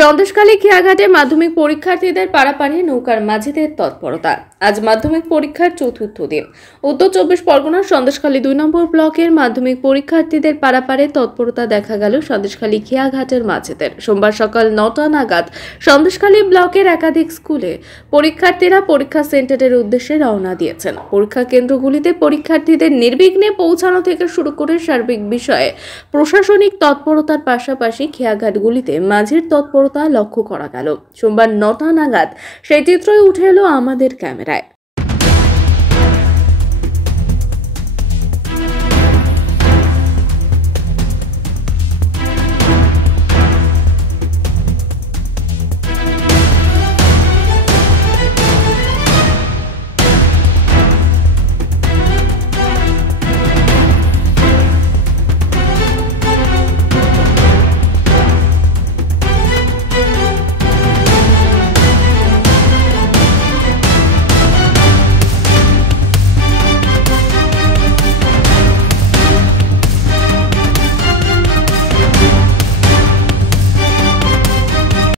সন্দেশখালী খেয়াঘাটে মাধ্যমিক পরীক্ষার্থীদের পারাপারে নৌকার মাঝিদের তৎপরতা। আজ মাধ্যমিক পরীক্ষার চতুর্থ দিন। উত্তর চব্বিশ পরগনার সন্দেশখালী 2 নম্বর ব্লকের মাধ্যমিক পরীক্ষার্থীদের পারাপারে তৎপরতা দেখা গেল সন্দেশখালী খেয়াঘাটের মাঝিদের। সোমবার সকাল 9টা নাগাদ সন্দেশখালী ব্লকের একাধিক স্কুলে পরীক্ষার্থীরা পরীক্ষা সেন্টারের উদ্দেশ্যে রওনা দিয়েছেন। পরীক্ষা কেন্দ্রগুলিতে পরীক্ষার্থীদের নির্বিঘ্নে পৌঁছানো থেকে শুরু করে সার্বিক বিষয়ে প্রশাসনিক তৎপরতার পাশাপাশি খেয়াঘাটগুলিতে মাঝির তৎপরতা লক্ষ্য করা গেল। সোমবার 9টা নাগাদ সেই চিত্রই উঠে এলো আমাদের ক্যামেরায়।